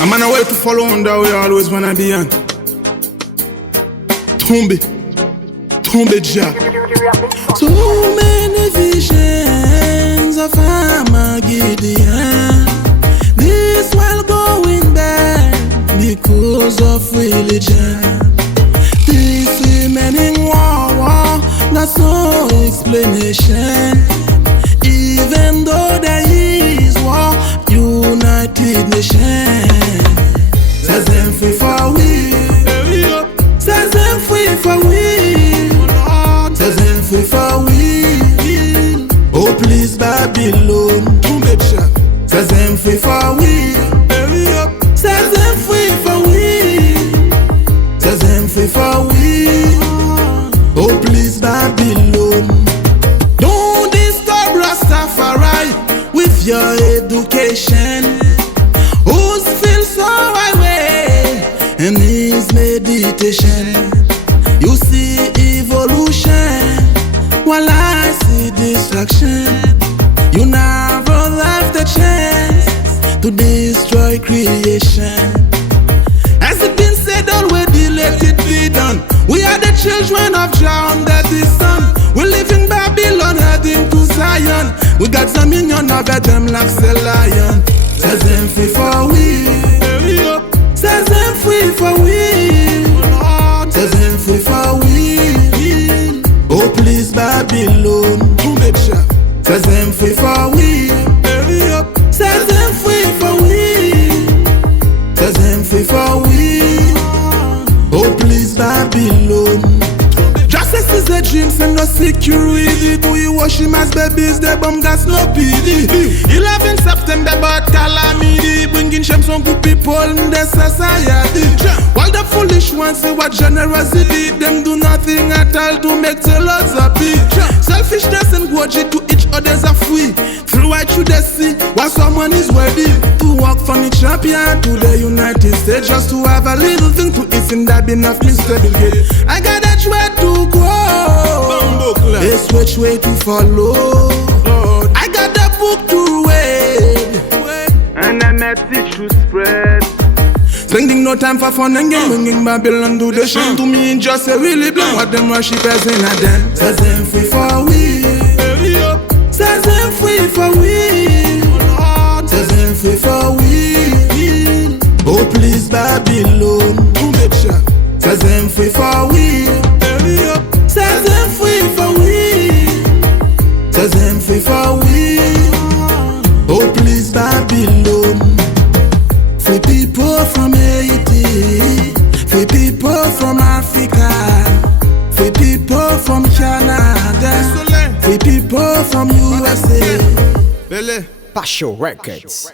I'm on a way to follow on that way I always wanna be on. Tombe Jack. Too many visions of Armageddon. This world going bad because of religion. This remaining war, that's no explanation. Even though there is war, United Nations says them free for we. Says them free for we. Says them free for we. Oh please Babylon, says them free for we. Says them free for we. Says them free for we. Oh please Babylon. Don't disturb Rastafari with your education. Who's feel so highway and his meditation. You see evolution while I see distraction. You never left a chance to destroy creation. As it been said, already let it be done. We are the children of Jah under the sun. We live in Babylon, heading to Zion. We got some minion of them like a lion. Says them free for we. Says them free for we. Says them free for we. Oh please Babylon, says them free for we. Says them free for we. Says them free for we. Oh please Babylon. Justice is a dream, and no security. Do you wash him as babies? The bomb gas no PD. 11 September about calamity, bringing shame some good people in the society. While the foolish ones say what generosity, them do nothing at all to make the Lord's happy. Selfishness and grudge to each other's are free. Through I through the sea, while someone is ready to walk from the champion to the United States, just to have a little thing to eat in that bin of Mr. Bill Gates. I got a try to go. It's which way to follow. I got the book to read and a message to spread. Spending no time for fun and game, bringing Babylon to the shame. To me, just a really blank what them worshippers in a den. Says them free for we. Says them free for we. Says them free for we. Oh please Babylon, says them free for we. Says them free for we. Says them free for we. Oh please Babylon. Free people from Haiti, free people from Africa, free people from Canada, free people from USA. Passion Records.